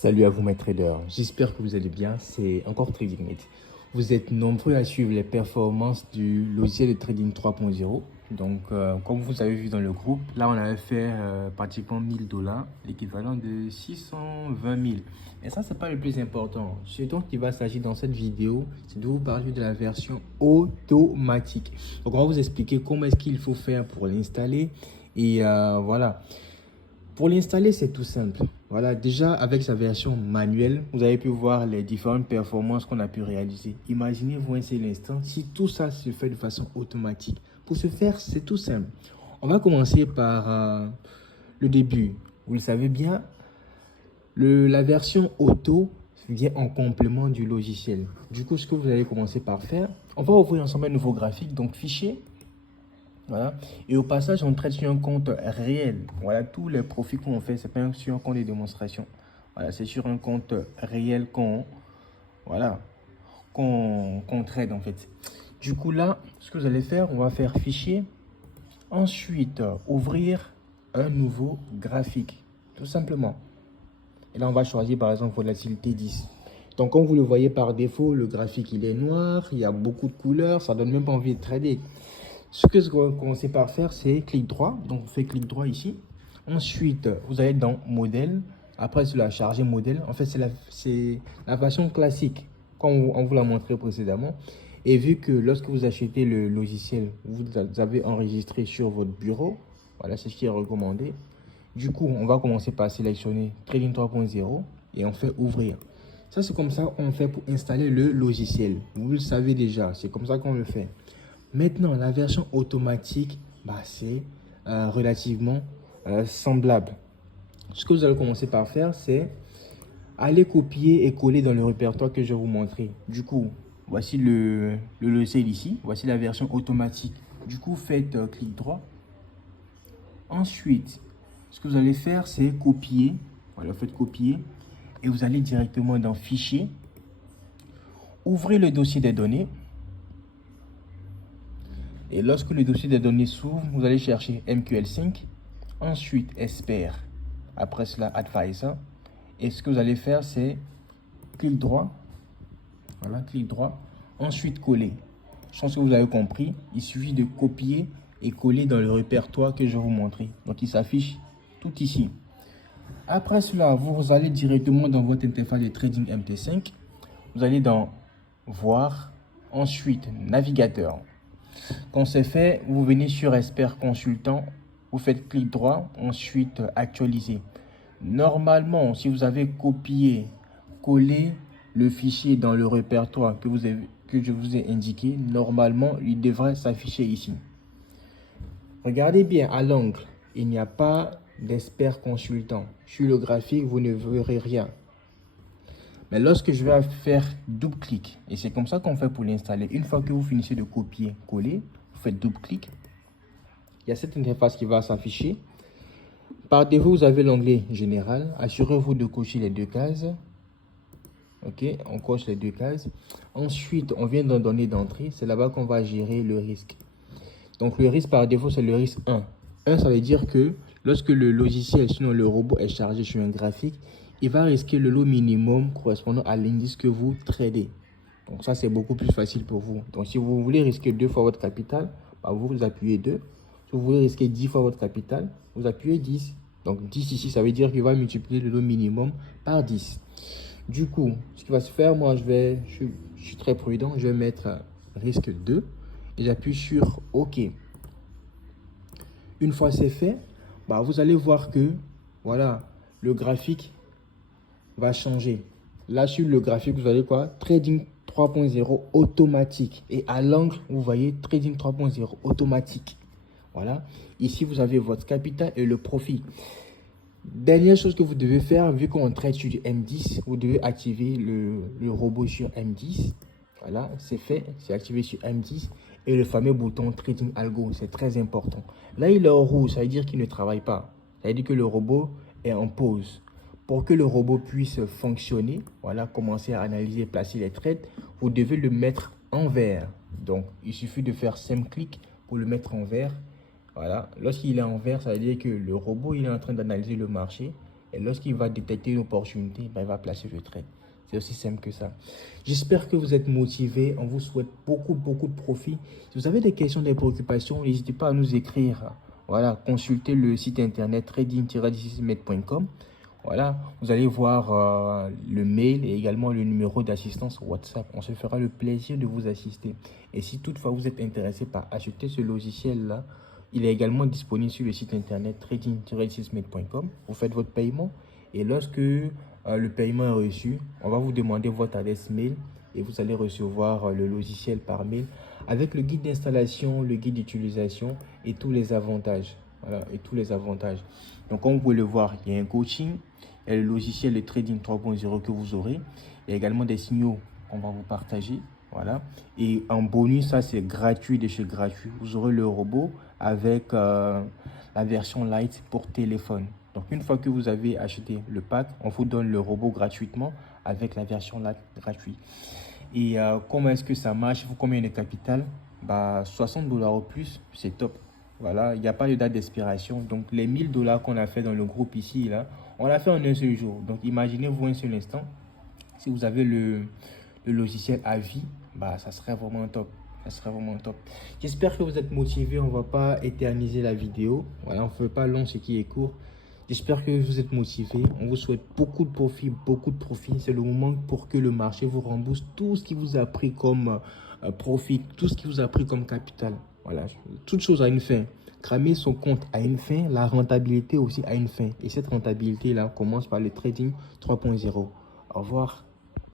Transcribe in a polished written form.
Salut à vous mes traders, j'espère que vous allez bien, c'est encore TradingMate. Vous êtes nombreux à suivre les performances du logiciel de trading 3.0. Donc comme vous avez vu dans le groupe, là on avait fait pratiquement 1000 $, l'équivalent de 620 000. Et ça c'est pas le plus important. Ce dont il va s'agir dans cette vidéo, c'est de vous parler de la version automatique. Donc on va vous expliquer comment est-ce qu'il faut faire pour l'installer et voilà. Pour l'installer, c'est tout simple. Voilà, déjà avec sa version manuelle, vous avez pu voir les différentes performances qu'on a pu réaliser. Imaginez-vous un seul instant si tout ça se fait de façon automatique. Pour ce faire, c'est tout simple. On va commencer par le début. Vous le savez bien, la version auto vient en complément du logiciel. Du coup, ce que vous allez commencer par faire, on va ouvrir ensemble un nouveau graphique, donc fichier. Voilà. Et au passage, on traite sur un compte réel. Voilà, tous les profits qu'on fait, c'est pas sur un compte de démonstration. Voilà, c'est sur un compte réel qu'on trade en fait. Du coup, là, ce que vous allez faire, on va faire fichier. Ensuite, ouvrir un nouveau graphique. Tout simplement. Et là, on va choisir par exemple volatilité 10. Donc, comme vous le voyez par défaut, le graphique il est noir, il y a beaucoup de couleurs, ça donne même pas envie de trader. Ce que vous allez commencer par faire, c'est clic droit. Donc, vous faites clic droit ici. Ensuite, vous allez dans modèle. Après, sur la charger modèle. En fait, c'est la version classique, comme on vous l'a montré précédemment. Et vu que lorsque vous achetez le logiciel, vous avez enregistré sur votre bureau. Voilà, c'est ce qui est recommandé. Du coup, on va commencer par sélectionner Trading 3.0 et on fait ouvrir. Ça, c'est comme ça qu'on fait pour installer le logiciel. Vous le savez déjà, c'est comme ça qu'on le fait. Maintenant, la version automatique, c'est relativement semblable. Ce que vous allez commencer par faire, c'est aller copier et coller dans le répertoire que je vais vous montrer. Du coup, voici le logiciel ici. Voici la version automatique. Du coup, faites clic droit. Ensuite, ce que vous allez faire, c'est copier. Voilà, faites copier. Et vous allez directement dans Fichier. Ouvrez le dossier des données. Et lorsque le dossier des données s'ouvre, vous allez chercher MQL5, ensuite Expert, après cela Advisor. Et ce que vous allez faire, c'est clic droit, voilà, clic droit, ensuite coller. Je pense que vous avez compris, il suffit de copier et coller dans le répertoire que je vais vous montrer. Donc il s'affiche tout ici. Après cela, vous allez directement dans votre interface de trading MT5. Vous allez dans Voir, ensuite Navigateur. Quand c'est fait, vous venez sur Expert Consultant, vous faites clic droit, ensuite Actualiser. Normalement, si vous avez copié, collé le fichier dans le répertoire que je vous ai indiqué, normalement, il devrait s'afficher ici. Regardez bien à l'angle, il n'y a pas d'Expert Consultant. Sur le graphique, vous ne verrez rien. Mais lorsque je vais faire double-clic, et c'est comme ça qu'on fait pour l'installer, une fois que vous finissez de copier, coller, vous faites double-clic. Il y a cette interface qui va s'afficher. Par défaut, vous avez l'onglet Général. Assurez-vous de cocher les deux cases. Ok, on coche les deux cases. Ensuite, on vient dans données d'entrée. C'est là-bas qu'on va gérer le risque. Donc, le risque par défaut, c'est le risque 1. 1, ça veut dire que lorsque le logiciel, sinon le robot, est chargé sur un graphique, il va risquer le lot minimum correspondant à l'indice que vous tradez. Donc ça, c'est beaucoup plus facile pour vous. Donc si vous voulez risquer 2 fois votre capital, vous appuyez 2. Si vous voulez risquer 10 fois votre capital, vous appuyez 10. Donc 10 ici, ça veut dire qu'il va multiplier le lot minimum par 10. Du coup, ce qui va se faire, moi, je suis très prudent. Je vais mettre risque 2 et j'appuie sur OK. Une fois c'est fait, vous allez voir que voilà, le graphique va changer. Là, sur le graphique, vous avez quoi? Trading 3.0 automatique. Et à l'angle, vous voyez Trading 3.0 automatique. Voilà. Ici, vous avez votre capital et le profit. Dernière chose que vous devez faire, vu qu'on trade sur du M10, vous devez activer le robot sur M10. Voilà, c'est fait. C'est activé sur M10. Et le fameux bouton Trading Algo, c'est très important. Là, il est en rouge, ça veut dire qu'il ne travaille pas. Ça veut dire que le robot est en pause. Pour que le robot puisse fonctionner, voilà, commencer à analyser et placer les trades, vous devez le mettre en vert. Donc, il suffit de faire 5 clics pour le mettre en vert. Voilà, lorsqu'il est en vert, ça veut dire que le robot il est en train d'analyser le marché. Et Et lorsqu'il va détecter une opportunité, ben, il va placer le trade. C'est aussi simple que ça. J'espère que vous êtes motivés. On vous souhaite beaucoup de profit. Si vous avez des questions, des préoccupations, n'hésitez pas à nous écrire. Voilà, consultez le site internet trading-16med.com. Voilà, vous allez voir le mail et également le numéro d'assistance WhatsApp. On se fera le plaisir de vous assister. Et si toutefois vous êtes intéressé par acheter ce logiciel-là, il est également disponible sur le site internet trading-16med.com. Vous faites votre paiement et lorsque le paiement est reçu, on va vous demander votre adresse mail et vous allez recevoir le logiciel par mail avec le guide d'installation, le guide d'utilisation et tous les avantages. Voilà, et tous les avantages. Donc, comme vous pouvez le voir, il y a un coaching, il y a le logiciel de Trading 3.0 que vous aurez. Il y a également des signaux qu'on va vous partager. Voilà. Et en bonus, ça c'est gratuit de chez gratuit. Vous aurez le robot avec la version light pour téléphone. Donc, une fois que vous avez acheté le pack, on vous donne le robot gratuitement avec la version light gratuite. Et comment est-ce que ça marche? Il faut combien de capital? Bah, $60 au plus, c'est top. Voilà, il n'y a pas de date d'expiration. Donc, les $1000 qu'on a fait dans le groupe ici, là, on l'a fait en un seul jour. Donc, imaginez-vous un seul instant. Si vous avez le logiciel à vie, bah, ça serait vraiment top. Ça serait vraiment top. J'espère que vous êtes motivés. On ne va pas éterniser la vidéo. Voilà, on ne fait pas long ce qui est court. J'espère que vous êtes motivés. On vous souhaite beaucoup de profit, beaucoup de profit. C'est le moment pour que le marché vous rembourse tout ce qui vous a pris comme profit, tout ce qui vous a pris comme capital. Voilà, toute chose a une fin. Cramer son compte a une fin, la rentabilité aussi a une fin. Et cette rentabilité-là commence par le trading 3.0. Au revoir.